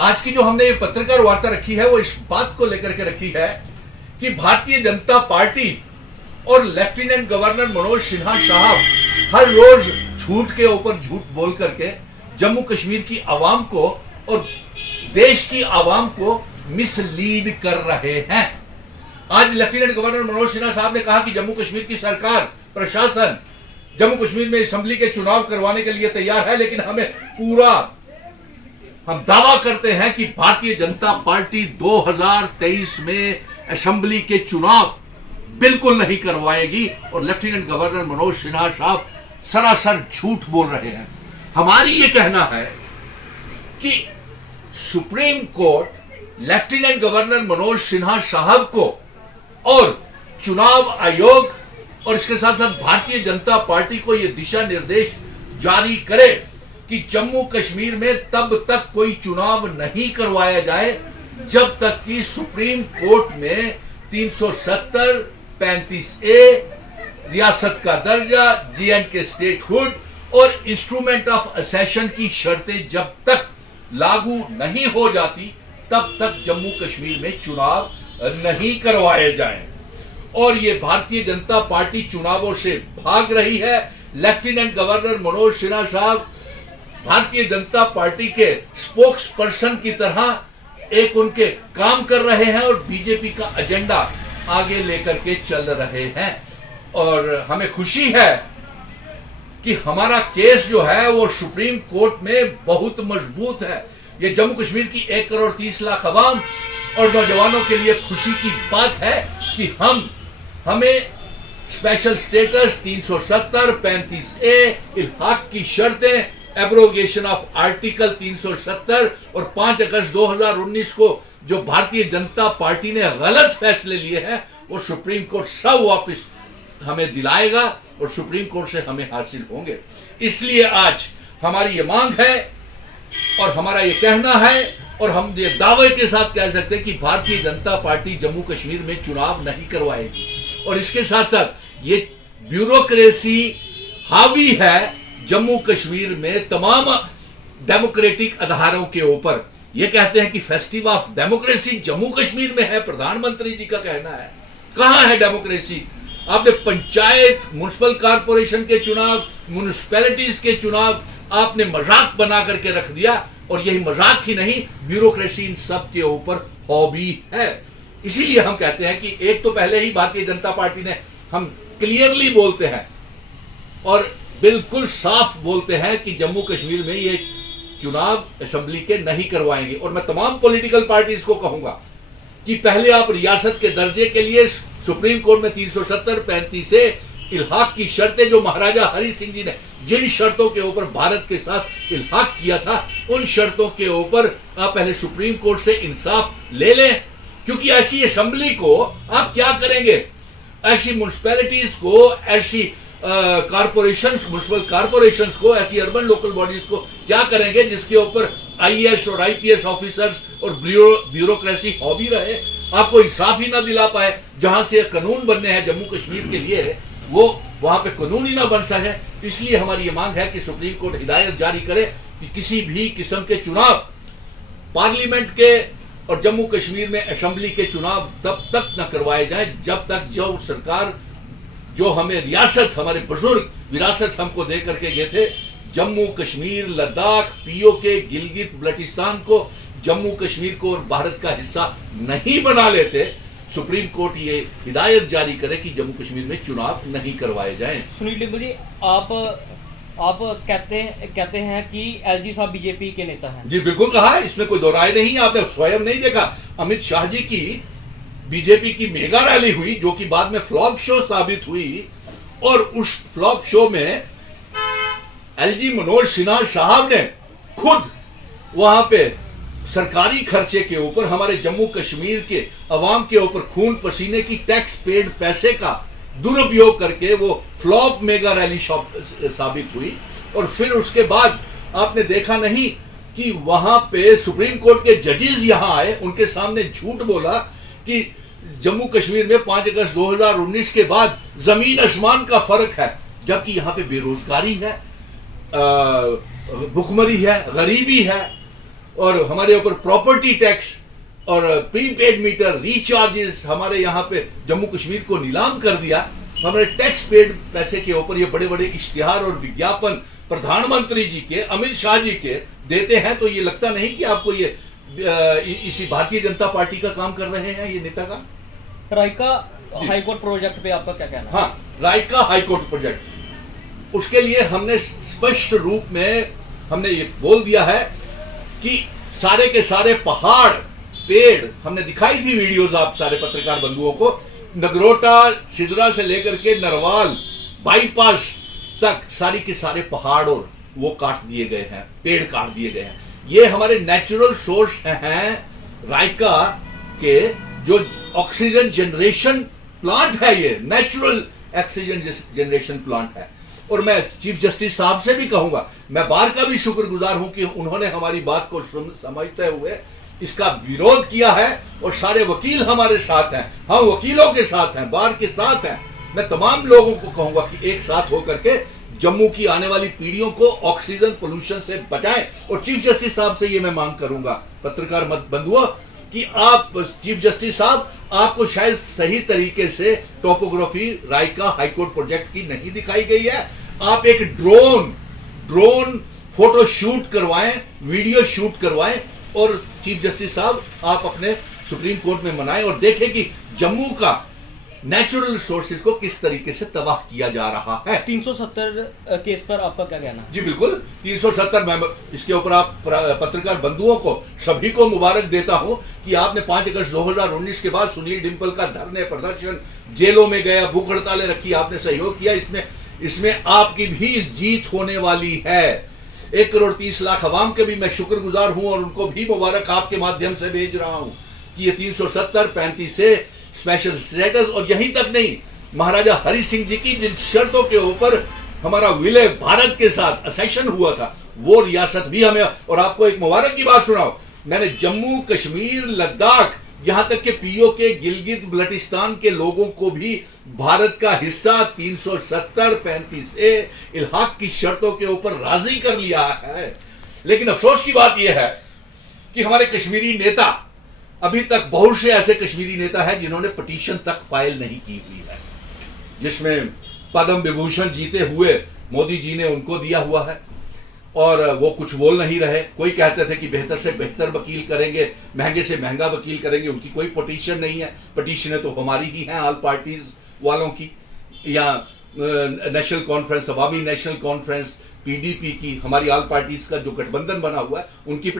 आज की जो हमने ये पत्रकार वार्ता रखी है वो इस बात को लेकर के रखी है कि भारतीय जनता पार्टी और लेफ्टिनेंट गवर्नर मनोज सिन्हा साहब हर रोज झूठ के ऊपर झूठ बोल करके जम्मू कश्मीर की आवाम को और देश की आवाम को मिसलीड कर रहे हैं। आज लेफ्टिनेंट गवर्नर मनोज सिन्हा साहब ने कहा कि जम्मू कश्मीर की सरकार प्रशासन जम्मू कश्मीर में असेंबली के चुनाव करवाने के लिए तैयार है, लेकिन हम दावा करते हैं कि भारतीय जनता पार्टी 2023 में असेंबली के चुनाव बिल्कुल नहीं करवाएगी और लेफ्टिनेंट गवर्नर मनोज सिन्हा साहब सरासर झूठ बोल रहे हैं। हमारी ये कहना है कि supreme court lieutenant governor Manoj Sinha साहब को और चुनाव आयोग और इसके साथ साथ भारतीय जनता पार्टी को यह दिशा निर्देश जारी करे कि जम्मू कश्मीर में तब तक कोई चुनाव नहीं करवाया जाए जब तक कि सुप्रीम कोर्ट में 370, 35A, रियासत का दर्जा, J&K स्टेटहुड और इंस्ट्रूमेंट ऑफ असेशन की शर्तें जब तक लागू नहीं हो जाती तब तक जम्मू कश्मीर में चुनाव नहीं करवाए जाएं। और ये भारतीय जनता पार्टी चुनावों से भाग रही है। लेफ्टिनेंट गवर्नर मनोज सिन्हा साहब भारतीय जनता पार्टी के स्पोक्स पर्सन की तरह एक उनके काम कर रहे हैं और बीजेपी का एजेंडा आगे लेकर के चल रहे हैं। और हमें खुशी है कि हमारा केस जो है वो सुप्रीम कोर्ट में बहुत मजबूत है। ये जम्मू कश्मीर की 1 करोड़ 30 लाख अवाम और नौजवानों के लिए खुशी की बात है कि हमें स्पेशल स्टेटस 370, 35A, इल्हाक की शर्तें, एब्रोगेशन ऑफ आर्टिकल 370 और 5 अगस्त 2019 को जो भारतीय जनता पार्टी ने गलत फैसले लिए हैं वो सुप्रीम कोर्ट सब वापस हमें दिलाएगा और सुप्रीम कोर्ट से हमें हासिल होंगे। इसलिए आज हमारी ये मांग है और हमारा ये कहना है और हम ये दावे के साथ कह सकते हैं कि भारतीय जनता पार्टी जम्मू कश्मीर में चुनाव नहीं करवाएगी। और इसके साथ साथ ये ब्यूरोक्रेसी हावी है जम्मू कश्मीर में तमाम डेमोक्रेटिक आधारों के ऊपर। ये कहते हैं कि festive of democracy Jammu Kashmir में है, प्रधानमंत्री जी का कहना है। कहां है डेमोक्रेसी? आपने पंचायत, म्युनिसिपल कॉर्पोरेशन के चुनाव, म्युनिसिपैलिटीज के चुनाव आपने मजाक बना करके रख दिया। और यही मजाक ही नहीं, ब्यूरोक्रेसी इन सब के ऊपर हॉबी है। इसीलिए हम कहते हैं कि एक तो पहले ही भारतीय जनता पार्टी ने, हम क्लियरली बोलते हैं और बिल्कुल साफ बोलते हैं कि जम्मू कश्मीर में ये चुनाव असेंबली के नहीं करवाएंगे। और मैं तमाम पॉलिटिकल पार्टीज को कहूंगा कि पहले आप रियासत के दर्जे के लिए सुप्रीम कोर्ट में 370, 35A, इल्हाक की शर्तें जो महाराजा हरि सिंह जी ने जिन शर्तों के ऊपर भारत के साथ इल्हाक किया था उन शर्तों के ऊपर आप पहले सुप्रीम कोर्ट से इंसाफ ले लें। क्योंकि ऐसी असेंबली को आप क्या करेंगे, ऐसी म्युनिसिपैलिटीज को, ऐसी कॉर्पोरेशंस, म्युनिसिपल कॉर्पोरेशंस को, ऐसी अर्बन लोकल बॉडीज को क्या करेंगे जिसके ऊपर IAS और IPS ऑफिसर्स और ब्यूरोक्रेसी हॉबी रहे, आपको इंसाफ ही ना दिला पाए। जहां से कानून बनने हैं जम्मू कश्मीर के लिए वो वहां पे कानून ही ना बन सके। इसलिए हमारी ये मांग है कि सुप्रीम कोर्ट हिदायत जारी करे कि किसी भी किस्म के चुनाव पार्लियामेंट के और जम्मू कश्मीर में असेंबली के चुनाव तब तक न करवाए जाए जब तक जो सरकार, जो हमें रियासत, हमारे बुजुर्ग विरासत हमको दे करके गए थे, जम्मू कश्मीर, लद्दाख, POK, गिलगित बल्टिस्तान को, जम्मू कश्मीर को और भारत का हिस्सा नहीं बना लेते। सुप्रीम कोर्ट ये हिदायत जारी करे कि जम्मू कश्मीर में चुनाव नहीं करवाए जाएं। सुनील डिम्बू जी, आप कहते हैं कि LG साहब बीजेपी के नेता हैं। जी बिल्कुल कहा है, इसमें कोई दो राय नहीं है। आपने स्वयं नहीं देखा अमित शाह जी की बीजेपी की मेगा रैली हुई जो कि बाद में फ्लॉप शो साबित हुई और उस फ्लॉप शो में LG मनोज सिन्हा साहब ने खुद वहां पे सरकारी खर्चे के ऊपर हमारे जम्मू कश्मीर के अवाम के ऊपर खून पसीने की टैक्स पेड पैसे का दुरुपयोग करके वो फ्लॉप मेगा रैली साबित हुई। और फिर उसके बाद आपने देखा नहीं कि वहां पे सुप्रीम कोर्ट के जजेस यहां आए, उनके सामने झूठ बोला कि जम्मू कश्मीर में 5 अगस्त 2019 के बाद जमीन आसमान का फर्क है, जबकि यहां पे बेरोजगारी है, भुखमरी है, गरीबी है। और हमारे ऊपर प्रॉपर्टी टैक्स और प्रीपेड मीटर रिचार्जेस हमारे यहाँ पे जम्मू कश्मीर को नीलाम कर दिया। हमारे टैक्स पेड पैसे के ऊपर ये बड़े बड़े इश्तिहार और विज्ञापन प्रधानमंत्री जी के, अमित शाह जी के देते हैं, तो ये लगता नहीं कि आपको ये इसी भारतीय जनता पार्टी का काम कर रहे हैं ये नेता का। रायका हाईकोर्ट प्रोजेक्ट पे आपका क्या कहना है? हाँ, रायका हाईकोर्ट प्रोजेक्ट, उसके लिए हमने स्पष्ट रूप में हमने ये बोल दिया है कि सारे के सारे पहाड़ पेड़ हमने दिखाई थी वीडियोस आप सारे पत्रकार बंधुओं को, नगरोटा सिदरा से लेकर के नरवाल बाईपास तक सारी के सारे पहाड़ और वो काट दिए गए हैं, पेड़ काट दिए गए हैं। ये हमारे नेचुरल सोर्स हैं रायका के, जो ऑक्सीजन जनरेशन प्लांट है, ये नेचुरल ऑक्सीजन जनरेशन प्लांट है। और मैं चीफ जस्टिस साहब से भी कहूंगा, मैं बार का भी शुक्रगुजार हूं कि उन्होंने हमारी बात को समझते हुए इसका विरोध किया है, और सारे वकील हमारे साथ हैं, हम वकीलों के साथ हैं, बार के साथ हैं। मैं तमाम लोगों को कहूंगा कि एक साथ होकर के जम्मू की आने वाली पीढ़ियों को ऑक्सीजन पोल्यूशन से बचाएं। और चीफ जस्टिस साहब से ये मैं मांग करूंगा, पत्रकार बंधुओं, कि आप चीफ जस्टिस साहब, आपको शायद सही तरीके से टोपोग्राफी रायका हाईकोर्ट प्रोजेक्ट की नहीं दिखाई गई है। आप एक ड्रोन फोटो शूट करवाएं, वीडियो शूट करवाएं, और चीफ जस्टिस साहब आप अपने सुप्रीम कोर्ट में मनाएं और देखें कि जम्मू का नेचुरल रिसोर्सेज को किस तरीके से तबाह किया जा रहा है। 370 केस पर आपका क्या कहना है? जी बिल्कुल, 370 मैं इसके ऊपर आप पत्रकार बंधुओं को सभी को मुबारक देता हूं कि आपने 5 अगस्त 2019 के बाद सुनील डिम्पल का धरने प्रदर्शन, जेलों में गया, भूख हड़तालें रखी, आपने सहयोग किया, इसमें आपकी भी जीत होने वाली है। 1,30,00,000 अवाम के भी मैं शुक्रगुजार हूं, और उनको भी मुबारक आपके माध्यम से भेज रहा हूं कि ये 370 35 से स्पेशल स्टेटस, और यहीं तक नहीं, महाराजा हरि सिंह जी की जिन शर्तों के ऊपर हमारा विलय भारत के साथ असेशन हुआ था, वो रियासत भी हमें। और आपको एक मुबारक की बात सुनाओ, मैंने जम्मू कश्मीर लद्दाख यहां तक के पीओके गिलगित बल्टिस्तान के लोगों को भी भारत का हिस्सा 370 35 से इल्हाक की शर्तों के ऊपर राजी कर लिया है। लेकिन अफसोस की बात यह है कि हमारे कश्मीरी नेता, अभी तक बहुत से ऐसे कश्मीरी नेता हैं जिन्होंने पिटीशन तक फाइल नहीं की हुई है, जिसमें पद्म विभूषण जीते हुए मोदी जी ने उनको दिया हुआ है, और वो कुछ बोल नहीं रहे। कोई कहते थे कि बेहतर से बेहतर वकील करेंगे, महंगे से महंगा वकील करेंगे, उनकी कोई पिटीशन नहीं है। पिटीशनें तो हमारी ही हैं, ऑल पार्टीज वालों की, या नेशनल कॉन्फ्रेंस, अवामी नेशनल कॉन्फ्रेंस, पीडीपी की, हमारी ऑल पार्टीज का जो गठबंधन बना हुआ है, उनकी